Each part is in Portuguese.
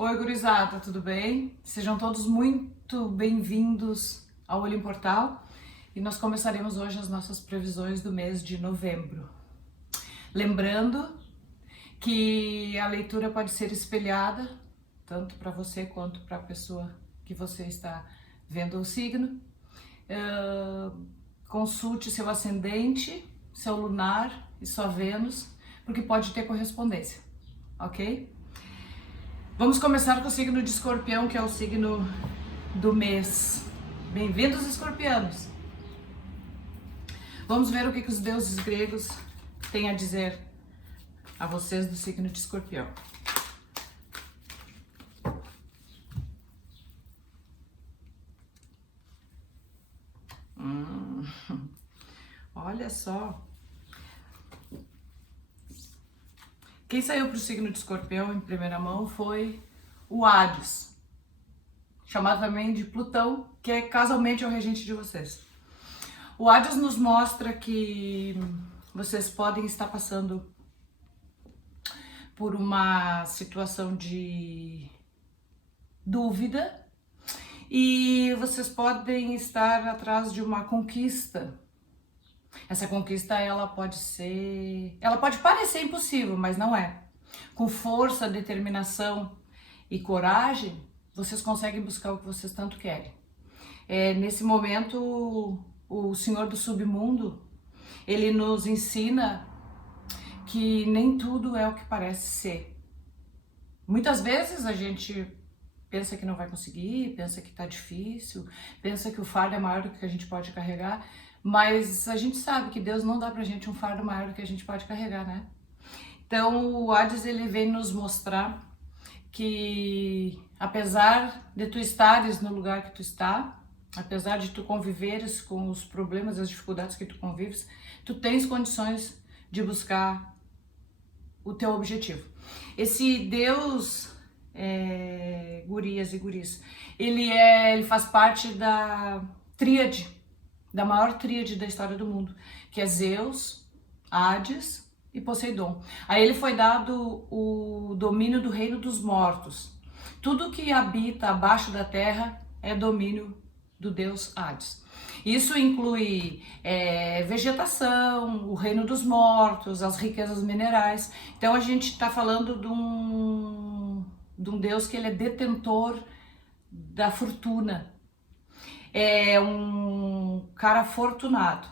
Oi, gurizada, tudo bem? Sejam todos muito bem-vindos ao Olim Portal e nós começaremos hoje as nossas previsões do mês de novembro. Lembrando que a leitura pode ser espelhada tanto para você quanto para a pessoa que você está vendo o signo. Consulte seu ascendente, seu lunar e sua Vênus, porque pode ter correspondência, ok? Vamos começar com o signo de Escorpião, que é o signo do mês. Bem-vindos, escorpianos! Vamos ver o que os deuses gregos têm a dizer a vocês do signo de Escorpião. Olha só! Quem saiu para o signo de Escorpião em primeira mão foi o Hades, chamado também de Plutão, que é casualmente o regente de vocês. O Hades nos mostra que vocês podem estar passando por uma situação de dúvida e vocês podem estar atrás de uma conquista. Essa conquista ela pode parecer impossível, mas não é. Com força, determinação e coragem, vocês conseguem buscar o que vocês tanto querem. Nesse momento, o Senhor do Submundo, ele nos ensina que nem tudo é o que parece ser. Muitas vezes a gente pensa que não vai conseguir, pensa que tá difícil, pensa que o fardo é maior do que a gente pode carregar, mas a gente sabe que Deus não dá pra gente um fardo maior do que a gente pode carregar, né? Então o Hades, ele vem nos mostrar que apesar de tu estares no lugar que tu está, apesar de tu conviveres com os problemas, as dificuldades que tu convives, tu tens condições de buscar o teu objetivo. Esse Deus, gurias e guris, ele faz parte da tríade, da maior tríade da história do mundo, que é Zeus, Hades e Poseidon. A ele foi dado o domínio do reino dos mortos. Tudo que habita abaixo da terra é domínio do deus Hades. Isso inclui vegetação, o reino dos mortos, as riquezas minerais. Então a gente está falando de um deus que ele é detentor da fortuna. É um cara afortunado.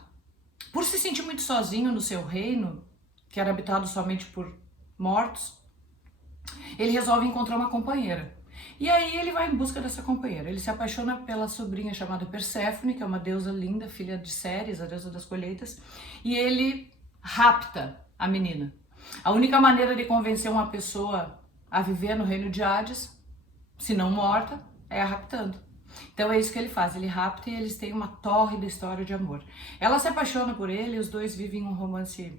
Por se sentir muito sozinho no seu reino, que era habitado somente por mortos, ele resolve encontrar uma companheira. E aí ele vai em busca dessa companheira. Ele se apaixona pela sobrinha chamada Perséfone, que é uma deusa linda, filha de Ceres, a deusa das colheitas, e ele rapta a menina. A única maneira de convencer uma pessoa a viver no reino de Hades, se não morta, é a raptando. Então é isso que ele faz, ele rapta e eles têm uma tórrida história de amor. Ela se apaixona por ele e os dois vivem um romance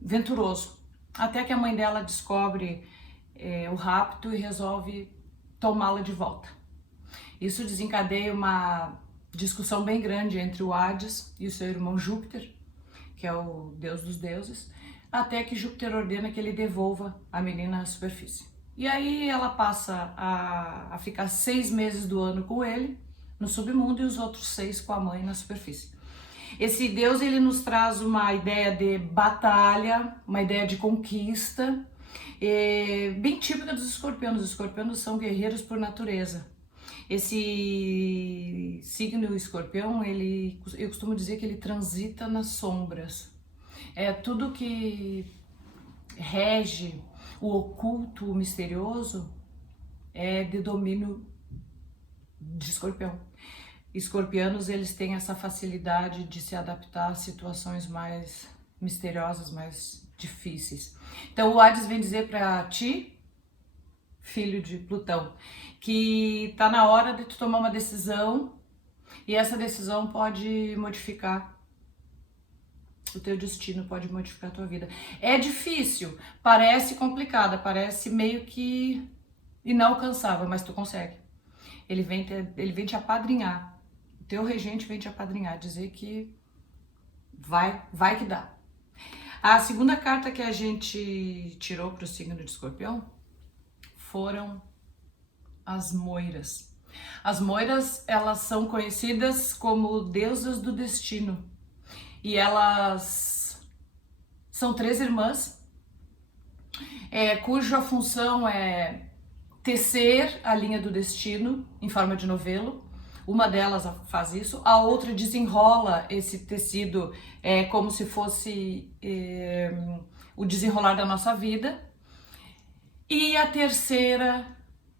venturoso. Até que a mãe dela descobre o rapto e resolve tomá-la de volta. Isso desencadeia uma discussão bem grande entre o Hades e o seu irmão Júpiter, que é o deus dos deuses, até que Júpiter ordena que ele devolva a menina à superfície. E aí ela passa a ficar 6 meses do ano com ele, no submundo, e os outros 6 com a mãe na superfície. Esse Deus, ele nos traz uma ideia de batalha, uma ideia de conquista, bem típica dos escorpianos. Os escorpianos são guerreiros por natureza. Esse signo escorpião, eu costumo dizer que ele transita nas sombras. Tudo que rege o oculto, o misterioso, é de domínio de escorpião. Escorpianos, eles têm essa facilidade de se adaptar a situações mais misteriosas, mais difíceis. Então o Hades vem dizer para ti, filho de Plutão, que tá na hora de tu tomar uma decisão e essa decisão pode modificar o teu destino, pode modificar a tua vida. É difícil, parece complicada, parece meio que inalcançável, mas tu consegue. Ele vem te apadrinhar. O teu regente vem te apadrinhar, dizer que vai que dá. A segunda carta que a gente tirou para o signo de Escorpião foram as moiras. As moiras, elas são conhecidas como deusas do destino. E elas são 3 irmãs, cuja função é tecer a linha do destino em forma de novelo. Uma delas faz isso, a outra desenrola esse tecido como se fosse o desenrolar da nossa vida. E a terceira,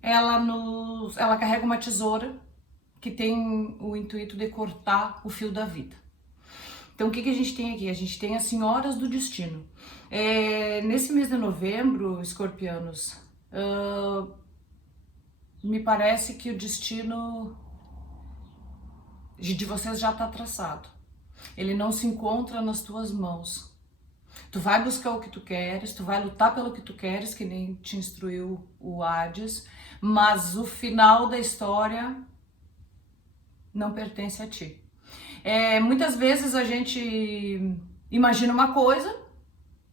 ela carrega uma tesoura que tem o intuito de cortar o fio da vida. Então, o que a gente tem aqui? A gente tem as senhoras do destino. Nesse mês de novembro, escorpianos, me parece que o destino de vocês já está traçado. Ele não se encontra nas tuas mãos. Tu vai buscar o que tu queres, tu vai lutar pelo que tu queres, que nem te instruiu o Hades, mas o final da história não pertence a ti. Muitas vezes a gente imagina uma coisa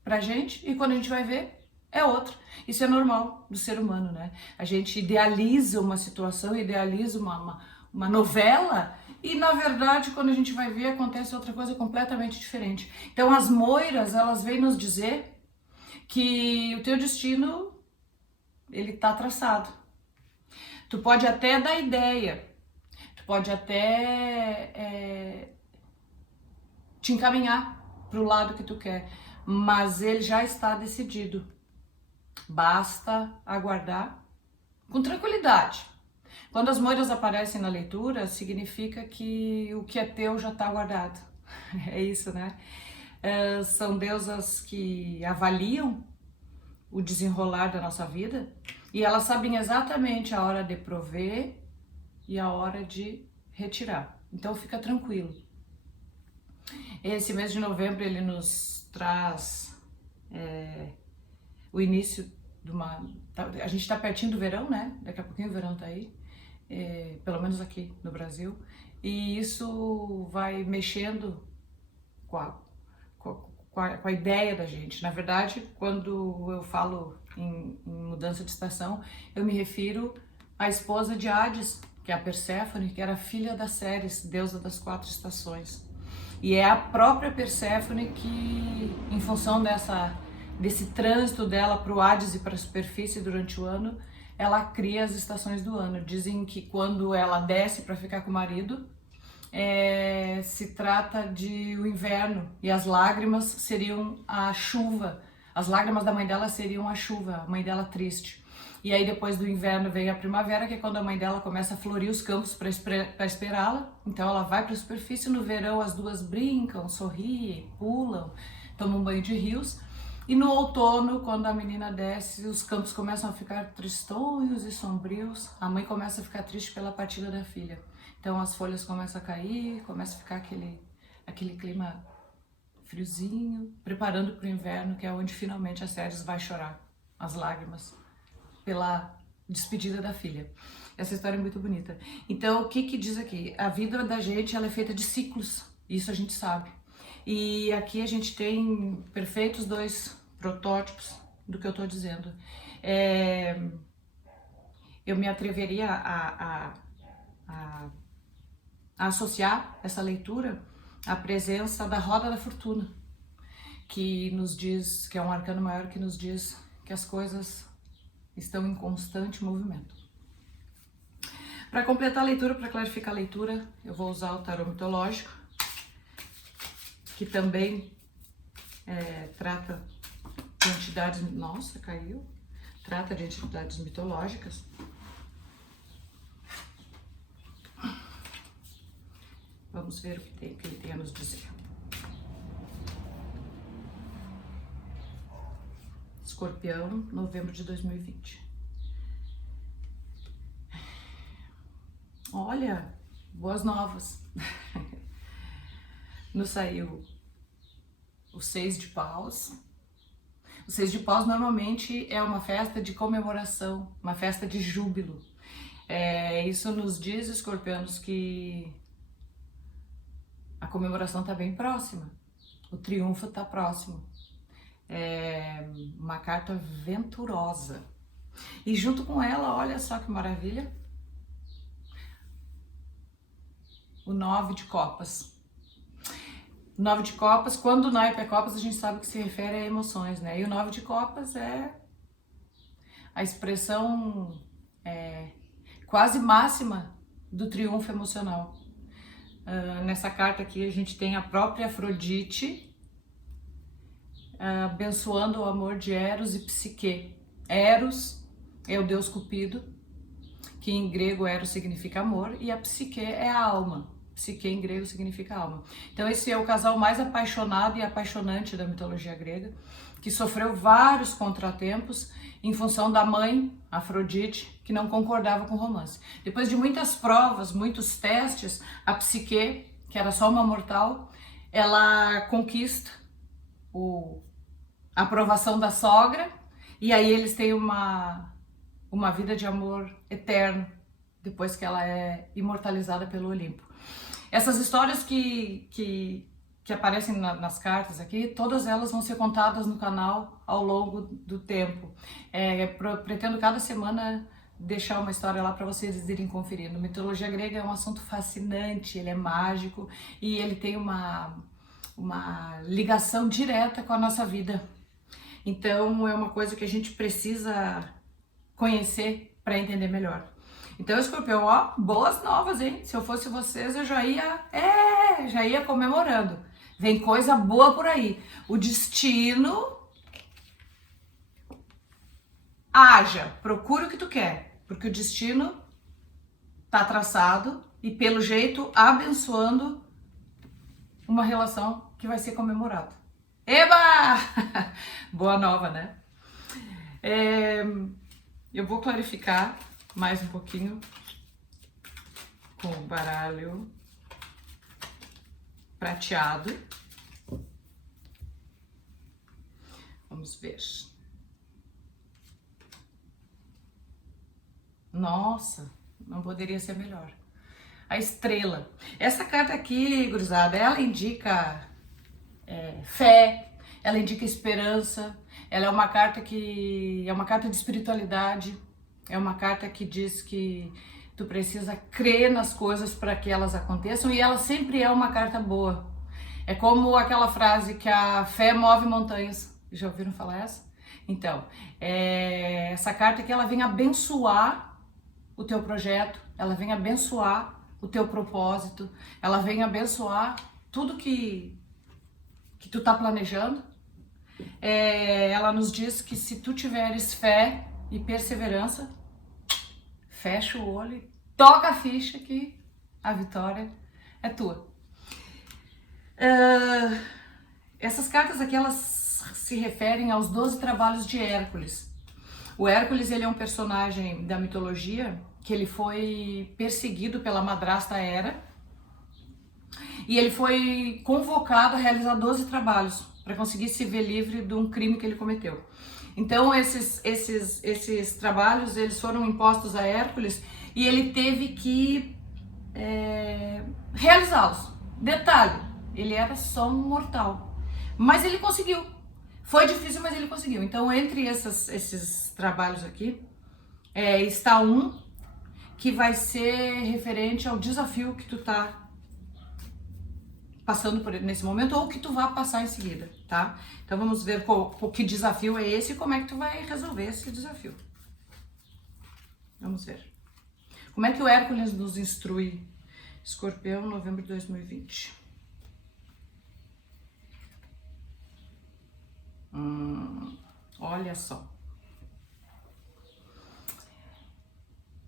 pra gente e quando a gente vai ver é outra. Isso é normal do ser humano, né? A gente idealiza uma situação, idealiza uma novela e na verdade quando a gente vai ver acontece outra coisa completamente diferente. Então as moiras, elas vêm nos dizer que o teu destino, ele tá traçado. Tu pode até dar ideia, tu pode até te encaminhar pro lado que tu quer, mas ele já está decidido. Basta aguardar com tranquilidade. Quando as moiras aparecem na leitura, significa que o que é teu já está guardado. É isso, né? São deusas que avaliam o desenrolar da nossa vida e elas sabem exatamente a hora de prover e a hora de retirar. Então fica tranquilo. Esse mês de novembro ele nos traz o início de uma... A gente está pertinho do verão, né? Daqui a pouquinho o verão tá aí, pelo menos aqui no Brasil. E isso vai mexendo com a ideia da gente. Na verdade, quando eu falo em mudança de estação, eu me refiro à esposa de Hades, que é a Perséfone, que era filha da Ceres, deusa das 4 estações. E é a própria Perséfone que, em função desse trânsito dela para o Hades e para a superfície durante o ano, ela cria as estações do ano. Dizem que quando ela desce para ficar com o marido, se trata de o inverno e as lágrimas seriam a chuva. As lágrimas da mãe dela seriam a chuva, a mãe dela triste. E aí depois do inverno vem a primavera, que é quando a mãe dela começa a florir os campos para esperá-la. Então ela vai para a superfície, no verão as duas brincam, sorriem, pulam, tomam banho de rios. E no outono, quando a menina desce, os campos começam a ficar tristonhos e sombrios. A mãe começa a ficar triste pela partida da filha. Então as folhas começam a cair, começa a ficar aquele clima friozinho, preparando para o inverno, que é onde finalmente a Ceres vai chorar as lágrimas pela despedida da filha. Essa história é muito bonita. Então, o que diz aqui? A vida da gente, ela é feita de ciclos, isso a gente sabe. E aqui a gente tem perfeitos 2 protótipos do que eu tô dizendo. Eu me atreveria a associar essa leitura à presença da roda da fortuna, que nos diz, que é um arcano maior que nos diz que as coisas estão em constante movimento. Para completar a leitura, para clarificar a leitura, eu vou usar o tarô mitológico, que também trata de entidades... Nossa, caiu! Trata de entidades mitológicas. Vamos ver o que ele tem a nos dizer. Escorpião, novembro de 2020. Olha, boas novas. Nos saiu o 6 de paus. O 6 de paus normalmente é uma festa de comemoração, uma festa de júbilo. Isso nos diz, escorpianos, que a comemoração está bem próxima, o triunfo está próximo. Uma carta venturosa, E junto com ela, olha só que maravilha, o 9 de copas. O 9 de copas, quando o naipe é copas, a gente sabe que se refere a emoções, né? E o 9 de copas é a expressão quase máxima do triunfo emocional. Nessa carta aqui a gente tem a própria Afrodite abençoando o amor de Eros e Psique. Eros é o deus Cupido, que em grego Eros significa amor, e a Psique é a alma. Psique em grego significa alma. Então esse é o casal mais apaixonado e apaixonante da mitologia grega, que sofreu vários contratempos em função da mãe, Afrodite, que não concordava com o romance. Depois de muitas provas, muitos testes, a Psique, que era só uma mortal, ela conquista a aprovação da sogra, e aí eles têm uma vida de amor eterno, depois que ela é imortalizada pelo Olimpo. Essas histórias que aparecem nas cartas aqui, todas elas vão ser contadas no canal ao longo do tempo. Pretendo cada semana deixar uma história lá para vocês irem conferindo. Mitologia grega é um assunto fascinante, ele é mágico e ele tem uma ligação direta com a nossa vida. Então é uma coisa que a gente precisa conhecer para entender melhor. Então, Escorpião, ó, boas novas, hein? Se eu fosse vocês, eu já ia comemorando. Vem coisa boa por aí. O destino haja, procura o que tu quer, porque o destino tá traçado e pelo jeito abençoando uma relação que vai ser comemorada. Eba! Boa nova, né? Eu vou clarificar mais um pouquinho com o baralho prateado. Vamos ver. Nossa, não poderia ser melhor. A estrela. Essa carta aqui, gurizada, ela indica fé, ela indica esperança, ela é uma carta que é uma carta de espiritualidade, é uma carta que diz que tu precisa crer nas coisas para que elas aconteçam, e ela sempre é uma carta boa. É como aquela frase que a fé move montanhas. Já ouviram falar essa? Então, essa carta aqui, ela vem abençoar o teu projeto, ela vem abençoar o teu propósito, ela vem abençoar tudo que tu tá planejando. Ela nos diz que se tu tiveres fé e perseverança, fecha o olho e toca a ficha que a vitória é tua. Essas cartas aqui, elas se referem aos 12 trabalhos de Hércules. O Hércules, ele é um personagem da mitologia que ele foi perseguido pela madrasta Hera e ele foi convocado a realizar 12 trabalhos para conseguir se ver livre de um crime que ele cometeu. Então esses trabalhos, eles foram impostos a Hércules e ele teve que realizá-los. Detalhe, ele era só um mortal, mas ele conseguiu. Foi difícil, mas ele conseguiu. Então entre esses trabalhos aqui, está um que vai ser referente ao desafio que tu tá passando por nesse momento ou que tu vai passar em seguida, tá? Então vamos ver que desafio é esse e como é que tu vai resolver esse desafio. Vamos ver. Como é que o Hércules nos instrui? Escorpião, novembro de 2020. Olha só.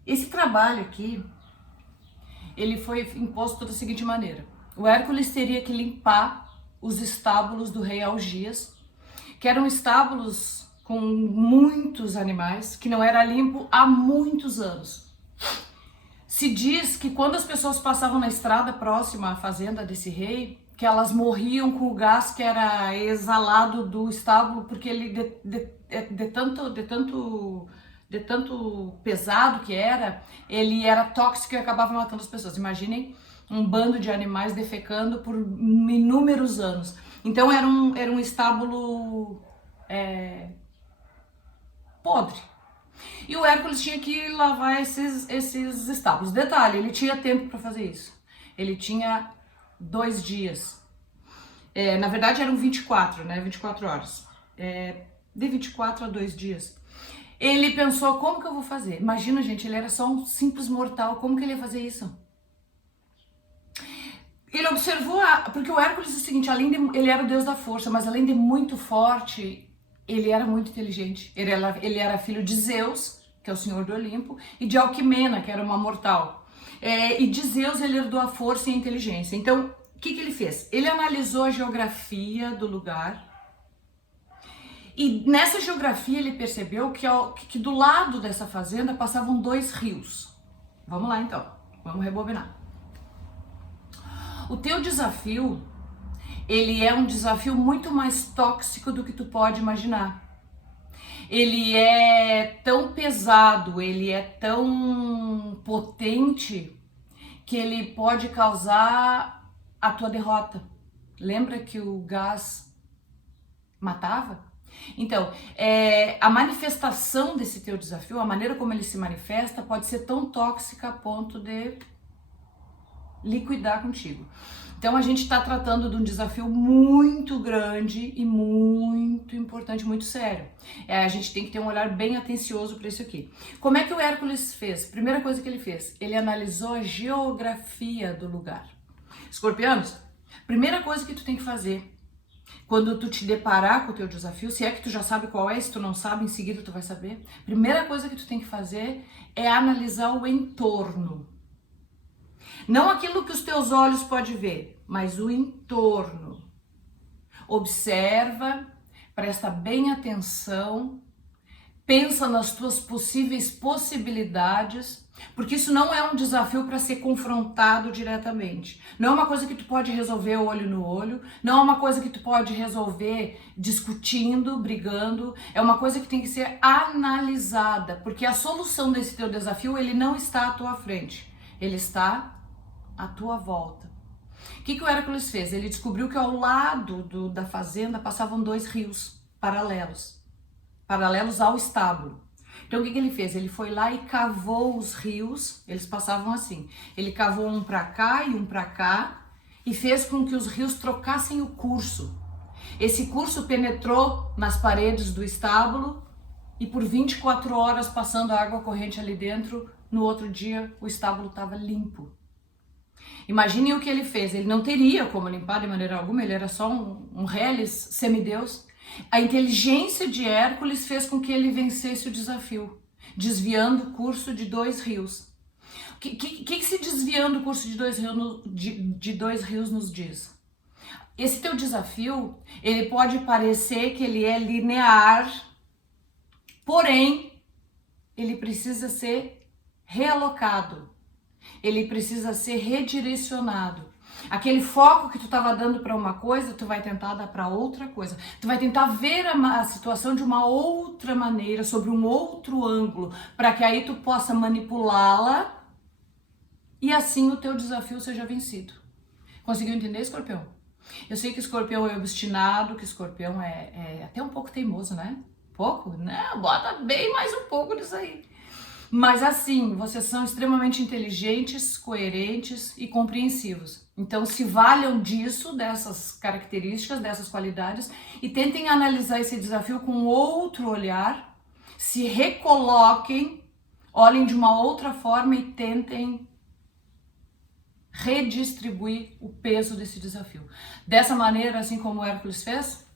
Esse trabalho aqui, ele foi imposto da seguinte maneira. O Hércules teria que limpar os estábulos do rei Algias, que eram estábulos com muitos animais, que não era limpo há muitos anos. Se diz que quando as pessoas passavam na estrada próxima à fazenda desse rei, que elas morriam com o gás que era exalado do estábulo, porque ele de tanto pesado que era, ele era tóxico e acabava matando as pessoas. Imaginem um bando de animais defecando por inúmeros anos. Então era um estábulo podre. E o Hércules tinha que lavar esses estábulos. Detalhe, ele tinha tempo para fazer isso. Ele tinha 2 dias. Na verdade eram 24, né? 24 horas. De 24 a 2 dias. Ele pensou, como que eu vou fazer? Imagina, gente, ele era só um simples mortal. Como que ele ia fazer isso? Ele observou, porque o Hércules é o seguinte, ele era o deus da força, mas além de muito forte, ele era muito inteligente. Ele era filho de Zeus, que é o senhor do Olimpo, e de Alquimena, que era uma mortal. E de Zeus ele herdou a força e a inteligência. Então, o que ele fez? Ele analisou a geografia do lugar, e nessa geografia ele percebeu que do lado dessa fazenda passavam 2 rios. Vamos lá então, vamos rebobinar. O teu desafio, ele é um desafio muito mais tóxico do que tu pode imaginar. Ele é tão pesado, ele é tão potente que ele pode causar a tua derrota. Lembra que o gás matava? Então, a manifestação desse teu desafio, a maneira como ele se manifesta, pode ser tão tóxica a ponto de liquidar contigo. Então a gente está tratando de um desafio muito grande e muito importante, muito sério. A gente tem que ter um olhar bem atencioso para isso aqui. Como é que o Hércules fez? Primeira coisa que ele fez, ele analisou a geografia do lugar. Escorpianos, primeira coisa que tu tem que fazer quando tu te deparar com o teu desafio, se é que tu já sabe qual é, se tu não sabe, em seguida tu vai saber. Primeira coisa que tu tem que fazer é analisar o entorno. Não aquilo que os teus olhos podem ver, mas o entorno. Observa, presta bem atenção, pensa nas tuas possíveis possibilidades, porque isso não é um desafio para ser confrontado diretamente. Não é uma coisa que tu pode resolver olho no olho, não é uma coisa que tu pode resolver discutindo, brigando, é uma coisa que tem que ser analisada, porque a solução desse teu desafio, ele não está à tua frente, ele está à tua volta. O que o Hércules fez? Ele descobriu que ao lado da fazenda passavam 2 rios paralelos ao estábulo. Então o que ele fez? Ele foi lá e cavou os rios, eles passavam assim. Ele cavou um para cá e um para cá e fez com que os rios trocassem o curso. Esse curso penetrou nas paredes do estábulo e por 24 horas passando a água corrente ali dentro, no outro dia o estábulo estava limpo. Imagine o que ele fez, ele não teria como limpar de maneira alguma, ele era só um reles semideus. A inteligência de Hércules fez com que ele vencesse o desafio, desviando o curso de 2 rios. O que se desviando o curso de 2 rios nos diz? Esse teu desafio, ele pode parecer que ele é linear, porém, ele precisa ser realocado. Ele precisa ser redirecionado. Aquele foco que tu estava dando para uma coisa, tu vai tentar dar para outra coisa. Tu vai tentar ver a situação de uma outra maneira, sobre um outro ângulo, para que aí tu possa manipulá-la e assim o teu desafio seja vencido. Conseguiu entender, Escorpião? Eu sei que Escorpião é obstinado, que Escorpião é até um pouco teimoso, né? Pouco? Não, bota bem mais um pouco nisso aí. Mas assim, vocês são extremamente inteligentes, coerentes e compreensivos. Então se valham disso, dessas características, dessas qualidades e tentem analisar esse desafio com outro olhar, se recoloquem, olhem de uma outra forma e tentem redistribuir o peso desse desafio. Dessa maneira, assim como o Hércules fez,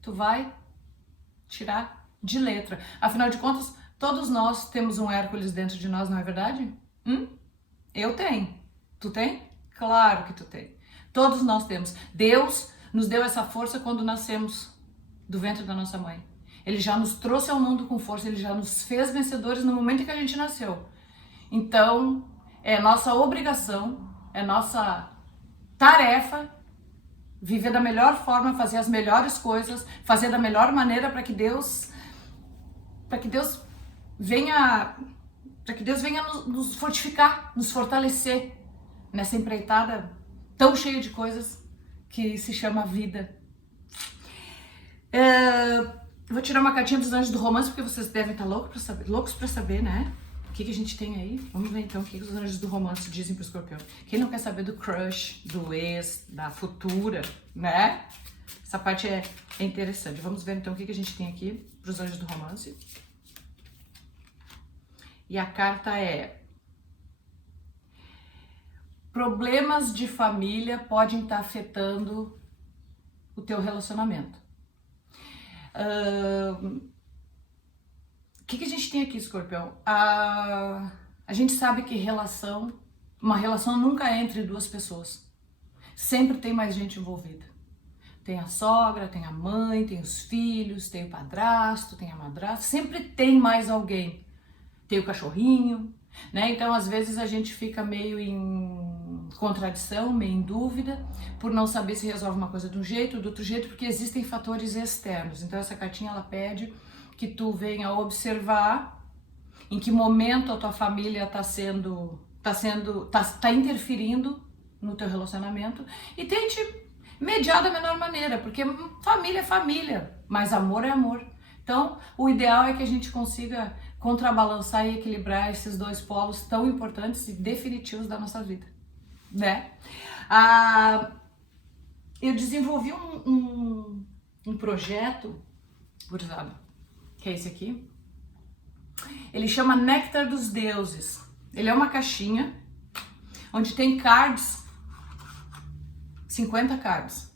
tu vai tirar de letra. Afinal de contas, todos nós temos um Hércules dentro de nós, não é verdade? Eu tenho. Tu tem? Claro que tu tem. Todos nós temos. Deus nos deu essa força quando nascemos do ventre da nossa mãe. Ele já nos trouxe ao mundo com força, ele já nos fez vencedores no momento em que a gente nasceu. Então, é nossa obrigação, é nossa tarefa viver da melhor forma, fazer as melhores coisas, fazer da melhor maneira para que Deus venha nos fortificar, nos fortalecer nessa empreitada tão cheia de coisas que se chama vida. Eu vou tirar uma cartinha dos anjos do romance, porque vocês devem estar loucos pra saber, né? O que a gente tem aí? Vamos ver então o que os anjos do romance dizem pro escorpião. Quem não quer saber do crush, do ex, da futura, né? Essa parte é interessante. Vamos ver então o que a gente tem aqui pros anjos do romance. E a carta é: problemas de família podem estar afetando o teu relacionamento. O que a gente tem aqui, escorpião? A gente sabe que uma relação nunca é entre duas pessoas. Sempre tem mais gente envolvida. Tem a sogra, tem a mãe, tem os filhos, tem o padrasto, tem a madrasta. Sempre tem mais alguém. Tem o cachorrinho, né? Então, às vezes, a gente fica meio em contradição, meio em dúvida, por não saber se resolve uma coisa de um jeito ou do outro jeito, porque existem fatores externos. Então, essa cartinha, ela pede que tu venha observar em que momento a tua família tá interferindo no teu relacionamento e tente mediar da menor maneira, porque família é família, mas amor é amor. Então, o ideal é que a gente consiga contrabalançar e equilibrar esses dois polos tão importantes e definitivos da nossa vida, né? Eu desenvolvi um projeto, gurizada, que é esse aqui. Ele chama Néctar dos Deuses. Ele é uma caixinha onde tem cards, 50 cards,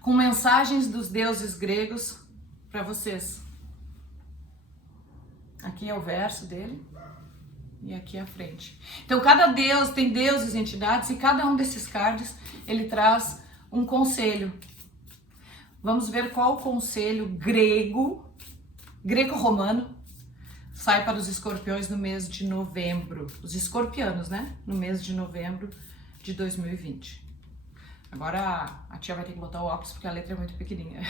com mensagens dos deuses gregos para vocês. Aqui é o verso dele e aqui é a frente. Então cada deus tem deuses, entidades, e cada um desses cards ele traz um conselho. Vamos ver qual conselho greco-romano sai para os escorpiões no mês de novembro. Os escorpianos, né? No mês de novembro de 2020. Agora a tia vai ter que botar o óculos porque a letra é muito pequenininha.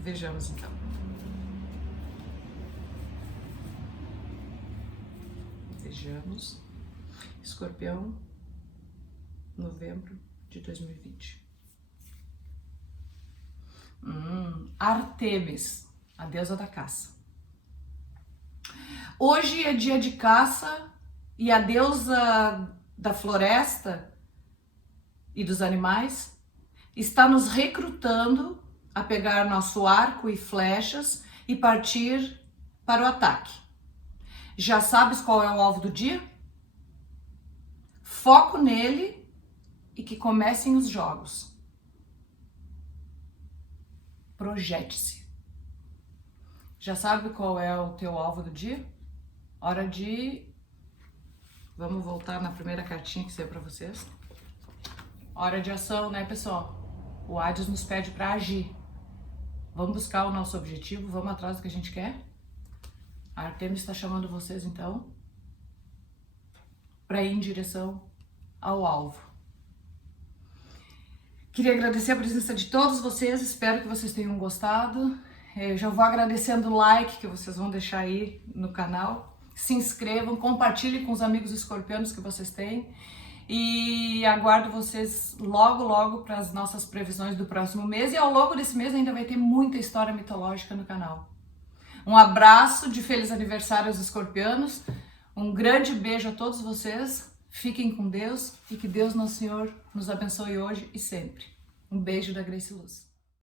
Vejamos então. Vejamos. Escorpião, novembro de 2020. Artemis, a deusa da caça. Hoje é dia de caça e a deusa da floresta e dos animais está nos recrutando a pegar nosso arco e flechas e partir para o ataque. Já sabes qual é o alvo do dia? Foco nele e que comecem os jogos. Projete-se. Já sabe qual é o teu alvo do dia? Hora de... Vamos voltar na primeira cartinha que saiu para vocês. Hora de ação, né, pessoal? O Hades nos pede para agir. Vamos buscar o nosso objetivo, vamos atrás do que a gente quer. A Artemis está chamando vocês, então, para ir em direção ao alvo. Queria agradecer a presença de todos vocês, espero que vocês tenham gostado. Eu já vou agradecendo o like que vocês vão deixar aí no canal. Se inscrevam, compartilhem com os amigos escorpianos que vocês têm. E aguardo vocês logo para as nossas previsões do próximo mês. E ao longo desse mês ainda vai ter muita história mitológica no canal. Um abraço de feliz aniversário aos escorpianos. Um grande beijo a todos vocês. Fiquem com Deus e que Deus Nosso Senhor nos abençoe hoje e sempre. Um beijo da Grace Luz.